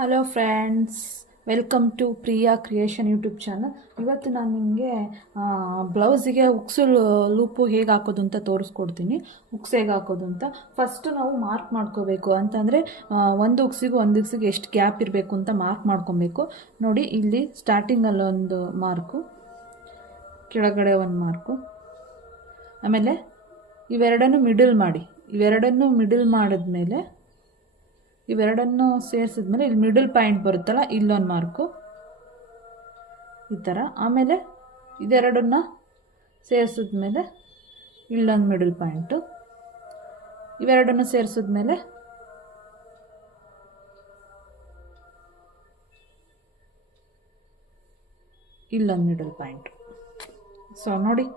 Hello friends, welcome to Priya creation YouTube channel. ಇವತ್ತು ನಾನು ನಿಮಗೆ ಬ್ಲೌಸಿಗೆ ಉಕ್ಸು ಲೂಪು ಹೇಗೆ ಹಾಕೋದು ಅಂತ ತೋರಿಸ್ಕೊಡ್ತೀನಿ. ಉಕ್ಸ್ ಹೇಗೆ ಹಾಕೋದು ಅಂತ ಫಸ್ಟು ನಾವು ಮಾರ್ಕ್ ಮಾಡ್ಕೋಬೇಕು. ಅಂತಂದರೆ ಒಂದು ಉಕ್ಸಿಗೆ ಎಷ್ಟು ಗ್ಯಾಪ್ ಇರಬೇಕು ಅಂತ ಮಾರ್ಕ್ ಮಾಡ್ಕೊಬೇಕು. ನೋಡಿ, ಇಲ್ಲಿ ಸ್ಟಾರ್ಟಿಂಗಲ್ಲಿ ಒಂದು ಮಾರ್ಕು, ಕೆಳಗಡೆ ಒಂದು ಮಾರ್ಕು, ಆಮೇಲೆ ಇವೆರಡನ್ನು ಮಿಡಲ್ ಮಾಡಿದ್ಮೇಲೆ ಇವೆರಡನ್ನು ಸೇರಿಸಿದ್ಮೇಲೆ ಇಲ್ಲಿ ಮಿಡಲ್ ಪಾಯಿಂಟ್ ಬರುತ್ತಲ್ಲ, ಇಲ್ಲೊಂದು ಮಾರ್ಕು ಈ ಥರ. ಆಮೇಲೆ ಇದೆರಡನ್ನ ಸೇರಿಸಿದ್ಮೇಲೆ ಇಲ್ಲೊಂದು ಮಿಡಲ್ ಪಾಯಿಂಟು, ಇವೆರಡನ್ನು ಸೇರಿಸಿದ್ಮೇಲೆ ಇಲ್ಲೊಂದು ಮಿಡಲ್ ಪಾಯಿಂಟು. ಸೊ ನೋಡಿ,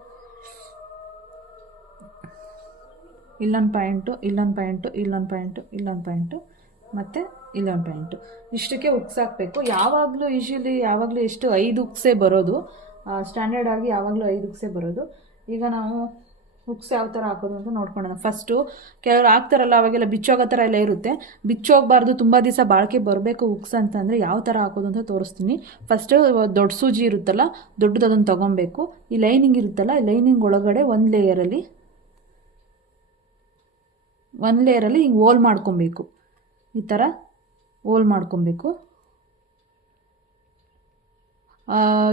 ಇಲ್ಲೊಂದು ಪಾಯಿಂಟು, ಇಲ್ಲೊಂದು ಪಾಯಿಂಟು, ಇಲ್ಲೊಂದು ಪಾಯಿಂಟು, ಇಲ್ಲೊಂದು ಪಾಯಿಂಟು, ಮತ್ತು ಇಲ್ಲೊಂದು ಪಾಯಿಂಟು. ಇಷ್ಟಕ್ಕೆ ಉಕ್ಸ್ ಹಾಕಬೇಕು. ಯಾವಾಗಲೂ ಎಷ್ಟು 5 ಉಕ್ಸೇ ಬರೋದು. ಸ್ಟ್ಯಾಂಡರ್ಡ್ ಆಗಿ ಯಾವಾಗಲೂ 5 ಉಕ್ಸೇ ಬರೋದು. ಈಗ ನಾವು ಉಕ್ಸ್ ಯಾವ ಥರ ಹಾಕೋದು ಅಂತ ನೋಡ್ಕೊಳ್ಳೋಣ. ಫಸ್ಟು ಕೆಲವರು ಹಾಕ್ತಾರಲ್ಲ, ಅವಾಗೆಲ್ಲ ಬಿಚ್ಚೋಗೋ ಥರ ಎಲ್ಲ ಇರುತ್ತೆ. ಬಿಚ್ಚೋಗಬಾರ್ದು, ತುಂಬ ದಿವಸ ಬಾಳಿಕೆ ಬರಬೇಕು ಉಕ್ಸ್ ಅಂತಂದರೆ ಯಾವ ಥರ ಹಾಕೋದು ಅಂತ ತೋರಿಸ್ತೀನಿ. ಫಸ್ಟು ದೊಡ್ಡ ಸೂಜಿ ಇರುತ್ತಲ್ಲ, ದೊಡ್ಡದು, ಅದನ್ನು ತೊಗೊಬೇಕು. ಈ ಲೈನಿಂಗ್ ಇರುತ್ತಲ್ಲ, ಈ ಲೈನಿಂಗ್ ಒಳಗಡೆ ಒಂದು ಲೇಯರಲ್ಲಿ ಹಿಂಗೆ ಹೋಲ್ ಮಾಡ್ಕೊಬೇಕು. ಈ ಥರ ಹೋಲ್ ಮಾಡ್ಕೊಬೇಕು.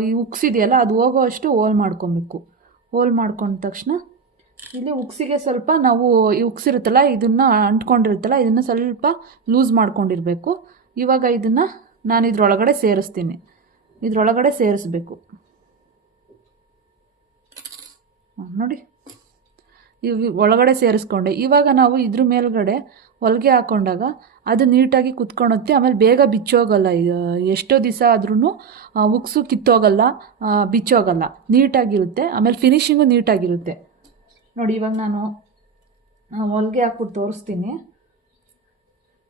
ಈ ಉಕ್ಸ್ ಇದೆಯಲ್ಲ, ಅದು ಹೋಗೋ ಅಷ್ಟು ಹೋಲ್ ಮಾಡ್ಕೊಬೇಕು. ಹೋಲ್ ಮಾಡ್ಕೊಂಡ ತಕ್ಷಣ ಇಲ್ಲಿ ಉಕ್ಸಿಗೆ ಸ್ವಲ್ಪ ನಾವು ಈ ಉಕ್ಸ್ ಇರುತ್ತಲ್ಲ, ಇದನ್ನು ಅಂಟ್ಕೊಂಡಿರುತ್ತಲ್ಲ, ಇದನ್ನು ಸ್ವಲ್ಪ ಲೂಸ್ ಮಾಡ್ಕೊಂಡಿರಬೇಕು. ಇವಾಗ ಇದನ್ನು ನಾನು ಇದ್ರೊಳಗಡೆ ಸೇರಿಸ್ತೀನಿ. ಇದ್ರೊಳಗಡೆ ಸೇರಿಸ್ಬೇಕು. ನೋಡಿ, ಈಗ ಒಳಗಡೆ ಸೇರಿಸ್ಕೊಂಡೆ. ಇವಾಗ ನಾವು ಇದ್ರ ಮೇಲ್ಗಡೆ ಹೊಲಿಗೆ ಹಾಕ್ಕೊಂಡಾಗ ಅದು ನೀಟಾಗಿ ಕುತ್ಕೊಳುತ್ತೆ. ಆಮೇಲೆ ಬೇಗ ಬಿಚ್ಚೋಗಲ್ಲ. ಎಷ್ಟೋ ದಿವಸ ಆದ್ರೂ ಉಕ್ಸು ಕಿತ್ತೋಗಲ್ಲ, ಬಿಚ್ಚೋಗಲ್ಲ, ನೀಟಾಗಿರುತ್ತೆ. ಆಮೇಲೆ ಫಿನಿಶಿಂಗು ನೀಟಾಗಿರುತ್ತೆ. ನೋಡಿ, ಇವಾಗ ನಾನು ಹೊಲಿಗೆ ಹಾಕ್ಬಿಟ್ಟು ತೋರಿಸ್ತೀನಿ.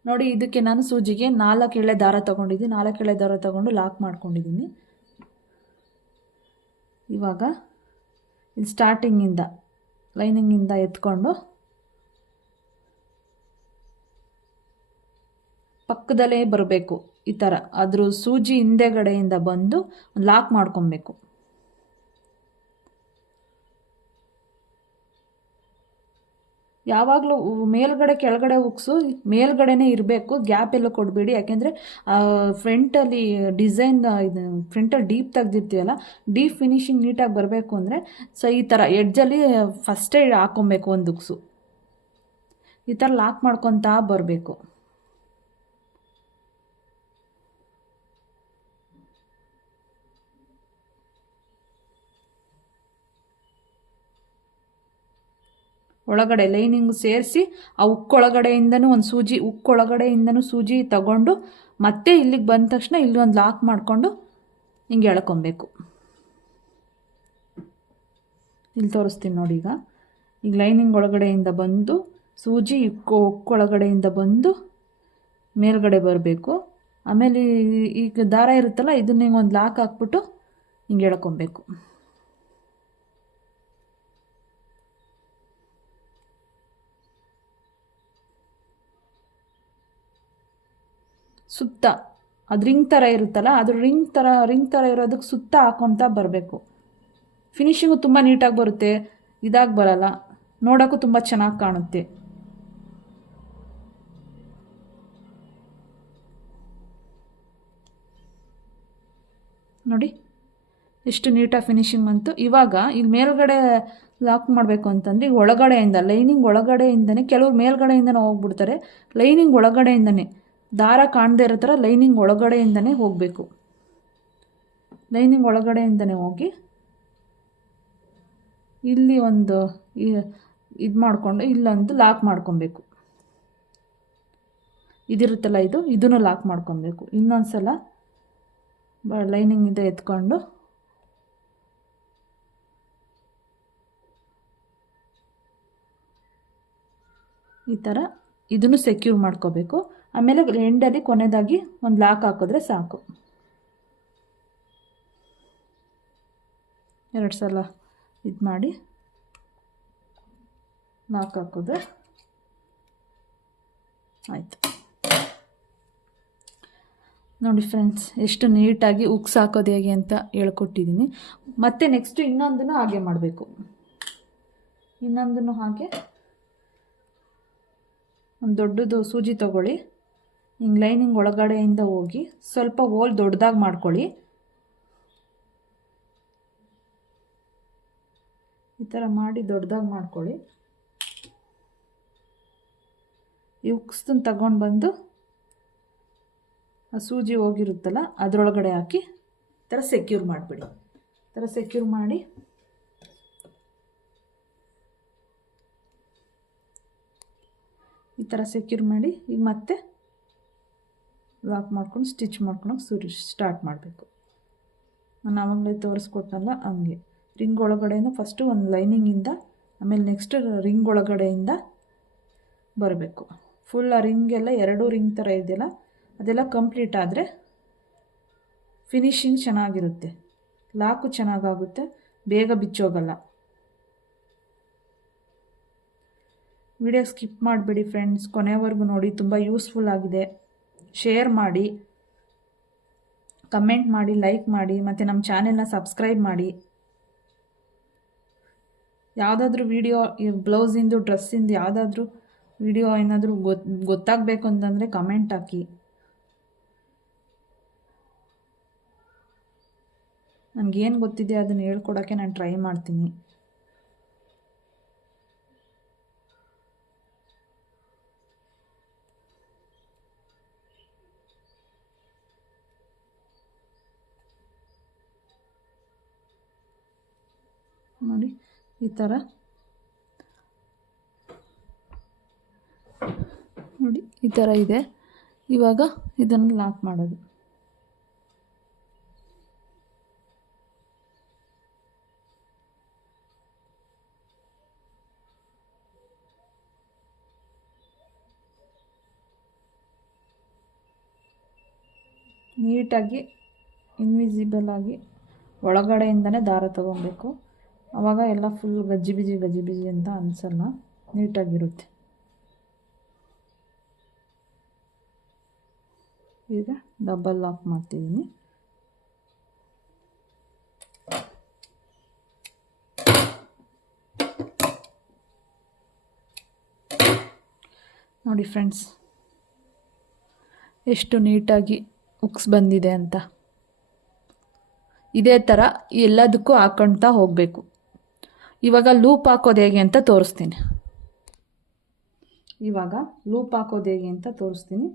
ನೋಡಿ, ಇದಕ್ಕೆ ನಾನು ಸೂಜಿಗೆ 4 ಎಳೆ ದಾರ ತೊಗೊಂಡಿದ್ದೀನಿ. 4 ಎಳೆ ದಾರ ತೊಗೊಂಡು ಲಾಕ್ ಮಾಡ್ಕೊಂಡಿದ್ದೀನಿ. ಇವಾಗ ಇಲ್ಲಿ ಸ್ಟಾರ್ಟಿಂಗಿಂದ ಲೈನಿಂಗಿಂದ ಎತ್ಕೊಂಡು ಪಕ್ಕದಲ್ಲೇ ಬರಬೇಕು. ಈ ಥರ ಅದ್ರ ಸೂಜಿ ಹಿಂದೆಗಡೆಯಿಂದ ಬಂದು ಲಾಕ್ ಮಾಡ್ಕೊಬೇಕು. ಯಾವಾಗಲೂ ಮೇಲ್ಗಡೆ ಕೆಳಗಡೆ ಉಕ್ಸು ಮೇಲ್ಗಡೆನೇ ಇರಬೇಕು, ಗ್ಯಾಪ್ ಎಲ್ಲ ಕೊಡಬೇಡಿ. ಯಾಕೆಂದರೆ ಫ್ರಂಟಲ್ಲಿ ಡಿಸೈನ್ ಇದು ಫ್ರಂಟಲ್ಲಿ ಡೀಪ್ ತೆಗ್ದಿರ್ತೀವಲ್ಲ, ಡೀಪ್ ಫಿನಿಶಿಂಗ್ ನೀಟಾಗಿ ಬರಬೇಕು ಅಂದರೆ ಈ ಥರ ಎಡ್ಜಲ್ಲಿ ಫಸ್ಟೇ ಹಾಕ್ಕೊಬೇಕು. ಒಂದು ಉಕ್ಸು ಈ ಥರ ಲಾಕ್ ಮಾಡ್ಕೊತಾ ಬರಬೇಕು. ಒಳಗಡೆ ಲೈನಿಂಗ್ ಸೇರಿಸಿ ಆ ಉಕ್ಕೊಳಗಡೆಯಿಂದನೂ ಸೂಜಿ ತಗೊಂಡು ಮತ್ತೆ ಇಲ್ಲಿಗೆ ಬಂದ ತಕ್ಷಣ ಇಲ್ಲಿ ಒಂದು ಲಾಕ್ ಮಾಡಿಕೊಂಡು ಹಿಂಗೆ ಎಳ್ಕೊಬೇಕು. ಇಲ್ಲಿ ತೋರಿಸ್ತೀನಿ ನೋಡಿ. ಈಗ ಲೈನಿಂಗ್ ಒಳಗಡೆಯಿಂದ ಬಂದು ಸೂಜಿ ಉಕ್ಕೊಳಗಡೆಯಿಂದ ಬಂದು ಮೇಲ್ಗಡೆ ಬರಬೇಕು. ಆಮೇಲೆ ಈಗ ದಾರ ಇರುತ್ತಲ್ಲ, ಇದನ್ನ ಹಿಂಗೆ ಒಂದು ಲಾಕ್ ಹಾಕ್ಬಿಟ್ಟು ಹಿಂಗೆ ಎಳ್ಕೊಬೇಕು. ಸುತ್ತ ಅದು ರಿಂಗ್ ಥರ ಇರುತ್ತಲ್ಲ, ಅದು ರಿಂಗ್ ಥರ ಇರೋದಕ್ಕೆ ಸುತ್ತ ಹಾಕ್ಕೊತಾ ಬರಬೇಕು. ಫಿನಿಶಿಂಗು ತುಂಬ ನೀಟಾಗಿ ಬರುತ್ತೆ, ಇದಾಗಿ ಬರಲ್ಲ, ನೋಡೋಕ್ಕೂ ತುಂಬ ಚೆನ್ನಾಗಿ ಕಾಣುತ್ತೆ. ನೋಡಿ ಎಷ್ಟು ನೀಟಾಗಿ ಫಿನಿಶಿಂಗ್ ಬಂತು. ಇವಾಗ ಇಲ್ಲಿ ಮೇಲ್ಗಡೆ ಲಾಕ್ ಮಾಡಬೇಕು ಅಂತಂದರೆ ಒಳಗಡೆಯಿಂದ, ಲೈನಿಂಗ್ ಒಳಗಡೆಯಿಂದನೇ, ಕೆಲವರು ಮೇಲ್ಗಡೆಯಿಂದನೇ ಹೋಗ್ಬಿಡ್ತಾರೆ. ಲೈನಿಂಗ್ ಒಳಗಡೆಯಿಂದನೇ ದಾರ ಕಾಣದೇ ಇರೋ ಥರ ಲೈನಿಂಗ್ ಒಳಗಡೆಯಿಂದನೇ ಹೋಗಬೇಕು. ಲೈನಿಂಗ್ ಒಳಗಡೆಯಿಂದನೇ ಹೋಗಿ ಇಲ್ಲಿ ಒಂದು ಇದು ಮಾಡಿಕೊಂಡು ಇಲ್ಲೊಂದು ಲಾಕ್ ಮಾಡ್ಕೊಬೇಕು. ಇದಿರುತ್ತಲ್ಲ, ಇದನ್ನು ಲಾಕ್ ಮಾಡ್ಕೊಬೇಕು. ಇನ್ನೊಂದು ಸಲ ಲೈನಿಂಗಿಂದ ಎತ್ಕೊಂಡು ಈ ಥರ ಇದನ್ನು ಸೆಕ್ಯೂರ್ ಮಾಡ್ಕೋಬೇಕು. ಆಮೇಲೆ ಎಂಡಲ್ಲಿ ಕೊನೆಯದಾಗಿ ಒಂದು ಲಾಕ್ ಹಾಕಿದ್ರೆ ಸಾಕು. 2 ಸಲ ಇದು ಮಾಡಿ ಲಾಕ್ ಹಾಕಿದ್ರೆ ಆಯಿತು. ನೋಡಿ ಫ್ರೆಂಡ್ಸ್, ಎಷ್ಟು ನೀಟಾಗಿ ಉಕ್ಸ್ ಹಾಕೋದು ಹೇಗೆ ಅಂತ ಹೇಳ್ಕೊಟ್ಟಿದ್ದೀನಿ. ಮತ್ತು ನೆಕ್ಸ್ಟು ಇನ್ನೊಂದನ್ನು ಹಾಗೆ ಮಾಡಬೇಕು. ಇನ್ನೊಂದನ್ನು ಹಾಗೆ ಒಂದು ದೊಡ್ಡದು ಸೂಜಿ ತೊಗೊಳ್ಳಿ. ಹಿಂಗೆ ಲೈನಿಂಗ್ ಒಳಗಡೆಯಿಂದ ಹೋಗಿ ಸ್ವಲ್ಪ ಹೋಲ್ ದೊಡ್ಡದಾಗಿ ಮಾಡ್ಕೊಳ್ಳಿ. ಈ ಥರ ಮಾಡಿ ದೊಡ್ಡದಾಗಿ ಮಾಡ್ಕೊಳ್ಳಿ. ಈ ಉಕ್ಸನ್ನ ತಗೊಂಡು ಬಂದು ಆ ಸೂಜಿ ಹೋಗಿರುತ್ತಲ್ಲ ಅದರೊಳಗಡೆ ಹಾಕಿ ಈ ಥರ ಸೆಕ್ಯೂರ್ ಮಾಡಿಬಿಡಿ. ಈ ಥರ ಸೆಕ್ಯೂರ್ ಮಾಡಿ ಈ ಥರ ಸೆಕ್ಯೂರ್ ಮಾಡಿ ಈಗ ಮತ್ತೆ ಲಾಕ್ ಮಾಡ್ಕೊಂಡು ಸ್ಟಿಚ್ ಮಾಡ್ಕೊಂಡು ಸ್ಟಾರ್ಟ್ ಮಾಡಬೇಕು. ನಾನು ಆವಾಗಲೇ ತೋರಿಸ್ಕೊಟ್ಟನಲ್ಲ ಹಂಗೆ ರಿಂಗ್ ಒಳಗಡೆಯಿಂದ ಫಸ್ಟು ಒಂದು ಲೈನಿಂಗಿಂದ, ಆಮೇಲೆ ನೆಕ್ಸ್ಟ್ ರಿಂಗ್ ಒಳಗಡೆಯಿಂದ ಬರಬೇಕು. ಫುಲ್ ಆ ರಿಂಗೆಲ್ಲ 2 ರಿಂಗ್ ಥರ ಇದೆಯಲ್ಲ ಅದೆಲ್ಲ ಕಂಪ್ಲೀಟ್ ಆದರೆ ಫಿನಿಶಿಂಗ್ ಚೆನ್ನಾಗಿರುತ್ತೆ, ಲಾಕು ಚೆನ್ನಾಗಾಗುತ್ತೆ, ಬೇಗ ಬಿಚ್ಚೋಗಲ್ಲ. ವಿಡಿಯೋ ಸ್ಕಿಪ್ ಮಾಡಿಬಿಡಿ ಫ್ರೆಂಡ್ಸ್, ಕೊನೆವರೆಗೂ ನೋಡಿ, ತುಂಬ ಯೂಸ್ಫುಲ್ ಆಗಿದೆ. ಶೇರ್ ಮಾಡಿ, ಕಮೆಂಟ್ ಮಾಡಿ, ಲೈಕ್ ಮಾಡಿ, ಮತ್ತು ನಮ್ಮ ಚಾನೆಲ್ನ ಸಬ್ಸ್ಕ್ರೈಬ್ ಮಾಡಿ. ಯಾವುದಾದ್ರೂ ವಿಡಿಯೋ ಬ್ಲೌಸಿಂದು ಡ್ರೆಸ್ಸಿಂದು ಯಾವುದಾದ್ರೂ ವಿಡಿಯೋ ಏನಾದರೂ ಗೊತ್ತಾಗಬೇಕು ಅಂತಂದರೆ ಕಮೆಂಟ್ ಹಾಕಿ. ನನಗೇನು ಗೊತ್ತಿದೆ ಅದನ್ನು ಹೇಳ್ಕೊಡೋಕ್ಕೆ ನಾನು ಟ್ರೈ ಮಾಡ್ತೀನಿ. ನೋಡಿ ಈ ಥರ ನೋಡಿ ಈ ಥರ ಇದೆ. ಇವಾಗ ಇದನ್ನು ಲಾಕ್ ಮಾಡೋದು. ನೀಟಾಗಿ ಇನ್ವಿಸಿಬಲ್ ಆಗಿ ಒಳಗಡೆಯಿಂದನೇ ದಾರ ತಗೊಬೇಕು. ಆವಾಗ ಎಲ್ಲ ಫುಲ್ ಗಜ್ಜಿ ಬಿಜಿ ಅಂತ ಅನಿಸಲ್ಲ, ನೀಟಾಗಿರುತ್ತೆ. ಈಗ ಡಬಲ್ ಲಾಕ್ ಮಾಡ್ತಿದ್ದೀನಿ. ನೋಡಿ ಫ್ರೆಂಡ್ಸ್, ಎಷ್ಟು ನೀಟಾಗಿ ಉಕ್ಸ್ ಬಂದಿದೆ ಅಂತ. ಇದೇ ಥರ ಎಲ್ಲದಕ್ಕೂ ಹಾಕ್ಕೊಳ್ತಾ ಹೋಗಬೇಕು. ಇವಾಗ ಲೂಪ್ ಹಾಕೋದು ಹೇಗೆ ಅಂತ ತೋರಿಸ್ತೀನಿ.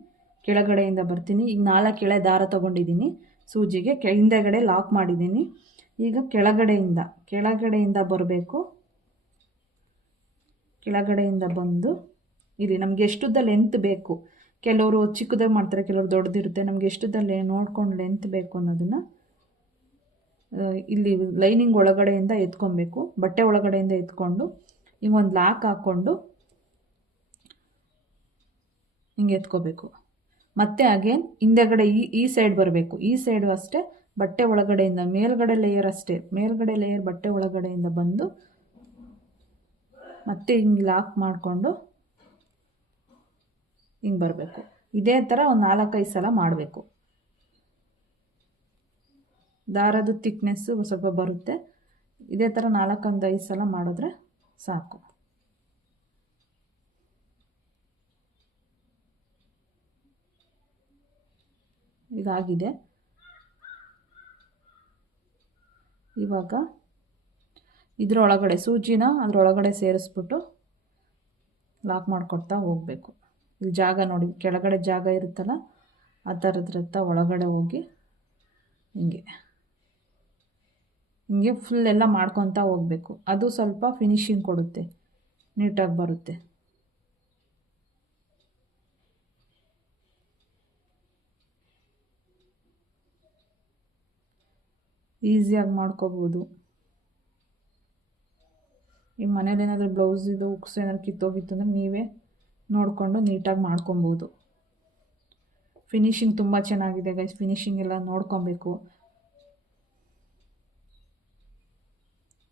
ಕೆಳಗಡೆಯಿಂದ ಬರ್ತೀನಿ. ಈಗ 4 ಎಳೆ ದಾರ ತೊಗೊಂಡಿದ್ದೀನಿ ಸೂಜಿಗೆ, ಹಿಂದೆಗಡೆ ಲಾಕ್ ಮಾಡಿದ್ದೀನಿ. ಈಗ ಕೆಳಗಡೆಯಿಂದ ಬರಬೇಕು. ಕೆಳಗಡೆಯಿಂದ ಬಂದು ಇಲ್ಲಿ ನಮಗೆ ಎಷ್ಟುದ್ದ ಲೆಂತ್ ಬೇಕು, ಕೆಲವರು ಚಿಕ್ಕದಾಗಿ ಮಾಡ್ತಾರೆ, ಕೆಲವರು ದೊಡ್ಡದಿರುತ್ತೆ. ನಮಗೆ ಎಷ್ಟುದ್ದ ನೋಡ್ಕೊಂಡು ಲೆಂತ್ ಬೇಕು ಅನ್ನೋದನ್ನು ಇಲ್ಲಿ ಲೈನಿಂಗ್ ಒಳಗಡೆಯಿಂದ ಎತ್ಕೊಬೇಕು. ಬಟ್ಟೆ ಒಳಗಡೆಯಿಂದ ಎತ್ಕೊಂಡು ಹಿಂಗೆ ಒಂದು ಲಾಕ್ ಹಾಕ್ಕೊಂಡು ಹಿಂಗೆ ಎತ್ಕೋಬೇಕು. ಮತ್ತೆ ಅಗೇನ್ ಹಿಂದೆಗಡೆ ಈ ಸೈಡ್ ಬರಬೇಕು. ಈ ಸೈಡು ಅಷ್ಟೇ ಬಟ್ಟೆ ಒಳಗಡೆಯಿಂದ ಮೇಲ್ಗಡೆ ಲೇಯರ್ ಅಷ್ಟೇ, ಮೇಲ್ಗಡೆ ಲೇಯರ್ ಬಟ್ಟೆ ಒಳಗಡೆಯಿಂದ ಬಂದು ಮತ್ತೆ ಹಿಂಗೆ ಲಾಕ್ ಮಾಡಿಕೊಂಡು ಹಿಂಗೆ ಬರಬೇಕು. ಇದೇ ಥರ ಒಂದು 4-5 ಸಲ ಮಾಡಬೇಕು. ದಾರದ ಥಿಕ್ನೆಸ್ಸು ಸ್ವಲ್ಪ ಬರುತ್ತೆ. ಇದೇ ಥರ 4-5 ಸಲ ಮಾಡಿದ್ರೆ ಸಾಕು. ಇದಾಗಿದೆ. ಇವಾಗ ಇದರೊಳಗಡೆ ಸೂಜಿನ ಅದರೊಳಗಡೆ ಸೇರಿಸ್ಬಿಟ್ಟು ಲಾಕ್ ಮಾಡಿಕೊಡ್ತಾ ಹೋಗಬೇಕು. ಇಲ್ಲಿ ಜಾಗ ನೋಡಿ, ಕೆಳಗಡೆ ಜಾಗ ಇರುತ್ತಲ್ಲ ಆ ಥರದ್ರ ಒಳಗಡೆ ಹೋಗಿ ಹಿಂಗೆ ಫುಲ್ ಎಲ್ಲ ಮಾಡ್ಕೊತಾ ಹೋಗಬೇಕು. ಅದು ಸ್ವಲ್ಪ ಫಿನಿಶಿಂಗ್ ಕೊಡುತ್ತೆ, ನೀಟಾಗಿ ಬರುತ್ತೆ. ಈಸಿಯಾಗಿ ಮಾಡ್ಕೋಬೋದು. ಈಗ ಮನೇಲಿ ಏನಾದರೂ ಬ್ಲೌಸ್ ಇದು ಉಕ್ಸ್ ಏನಾದ್ರು ಕಿತ್ತೋಗಿತ್ತು ಅಂದರೆ ನೀವೇ ನೋಡಿಕೊಂಡು ನೀಟಾಗಿ ಮಾಡ್ಕೊಬೋದು. ಫಿನಿಶಿಂಗ್ ತುಂಬ ಚೆನ್ನಾಗಿದೆ ಗೈಸ್, ಫಿನಿಶಿಂಗ್ ಎಲ್ಲ ನೋಡ್ಕೊಬೇಕು.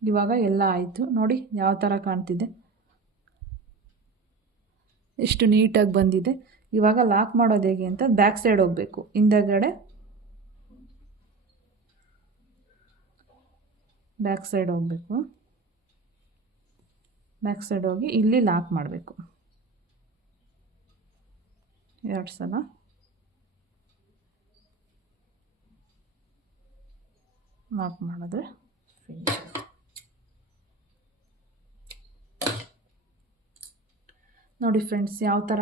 ಇವಾಗ ಎಲ್ಲ ಆಯಿತು ನೋಡಿ ಯಾವ ಥರ ಕಾಣ್ತಿದೆ, ಎಷ್ಟು ನೀಟಾಗಿ ಬಂದಿದೆ. ಇವಾಗ ಲಾಕ್ ಮಾಡೋದು ಹೇಗೆ ಅಂತ ಬ್ಯಾಕ್ ಸೈಡ್ ಹೋಗಬೇಕು. ಹಿಂದಗಡೆ ಬ್ಯಾಕ್ ಸೈಡ್ ಹೋಗಬೇಕು. ಬ್ಯಾಕ್ ಸೈಡ್ ಹೋಗಿ ಇಲ್ಲಿ ಲಾಕ್ ಮಾಡಬೇಕು 2 ಸಲ. ಲಾಕ್ ಮಾಡಿದ್ರೆ ಫಿನಿಶ್. ನೋಡಿ ಫ್ರೆಂಡ್ಸ್, ಯಾವ ಥರ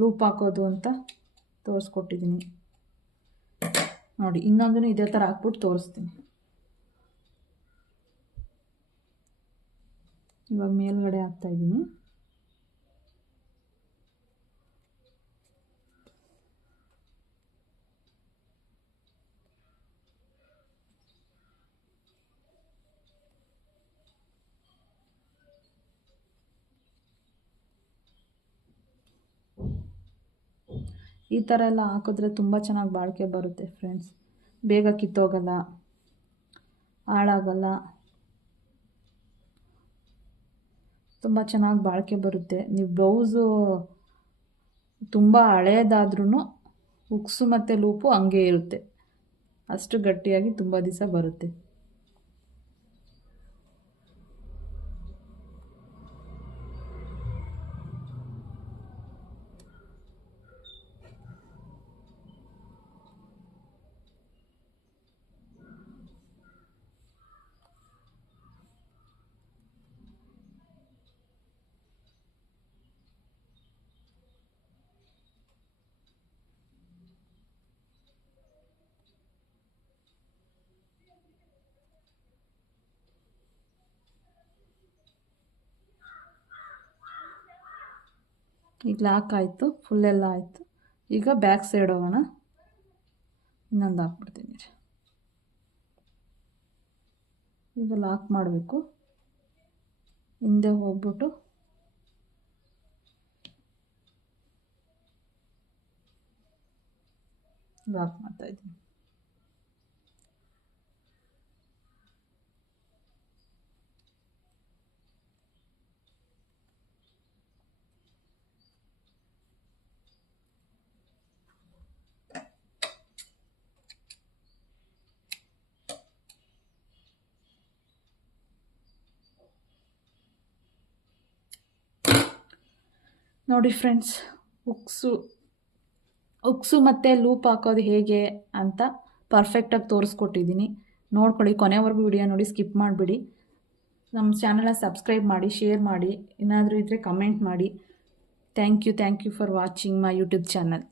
ಲೂಪ್ ಹಾಕೋದು ಅಂತ ತೋರಿಸ್ಕೊಟ್ಟಿದ್ದೀನಿ ನೋಡಿ. ಇನ್ನೊಂದನ್ನು ಇದೇ ಥರ ಹಾಕ್ಬಿಟ್ಟು ತೋರಿಸ್ತೀನಿ. ಇವಾಗ ಮೇಲ್ಗಡೆ ಹಾಕ್ತಾಯಿದ್ದೀನಿ. ಈ ಥರ ಎಲ್ಲ ಹಾಕಿದ್ರೆ ತುಂಬ ಚೆನ್ನಾಗಿ ಬಾಳಿಕೆ ಬರುತ್ತೆ ಫ್ರೆಂಡ್ಸ್. ಬೇಗ ಕಿತ್ತೋಗಲ್ಲ, ಹಾಳಾಗಲ್ಲ, ತುಂಬ ಚೆನ್ನಾಗಿ ಬಾಳಿಕೆ ಬರುತ್ತೆ. ನೀವು ಬ್ಲೌಸು ತುಂಬ ಹಳೆಯದಾದ್ರೂ ಹುಕ್ಸು ಮತ್ತು ಲೂಪು ಹಂಗೆ ಇರುತ್ತೆ, ಅಷ್ಟು ಗಟ್ಟಿಯಾಗಿ ತುಂಬ ದಿವಸ ಬರುತ್ತೆ. ಈಗ ಲಾಕ್ ಆಯಿತು, ಫುಲ್ಲೆಲ್ಲ ಆಯಿತು. ಈಗ ಬ್ಯಾಕ್ ಸೈಡ್ ಹೋಗೋಣ. ಇನ್ನೊಂದು ಹಾಕ್ಬಿಡ್ತೀನಿ. ಈಗ ಲಾಕ್ ಮಾಡಬೇಕು. ಹಿಂದೆ ಹೋಗ್ಬಿಟ್ಟು ಲಾಕ್ ಮಾಡ್ತಾಯಿದ್ದೀನಿ. ನೋಡಿ ಫ್ರೆಂಡ್ಸ್, ಉಕ್ಸು ಮತ್ತು ಲೂಪ್ ಹಾಕೋದು ಹೇಗೆ ಅಂತ ಪರ್ಫೆಕ್ಟಾಗಿ ತೋರಿಸ್ಕೊಟ್ಟಿದ್ದೀನಿ. ನೋಡ್ಕೊಳ್ಳಿ, ಕೊನೆವರೆಗೂ ವಿಡಿಯೋ ನೋಡಿ, ಸ್ಕಿಪ್ ಮಾಡಿಬಿಡಿ. ನಮ್ಮ ಚಾನಲ್ನ ಸಬ್ಸ್ಕ್ರೈಬ್ ಮಾಡಿ, ಶೇರ್ ಮಾಡಿ, ಏನಾದರೂ ಇದ್ದರೆ ಕಮೆಂಟ್ ಮಾಡಿ. Thank you for watching my YouTube channel.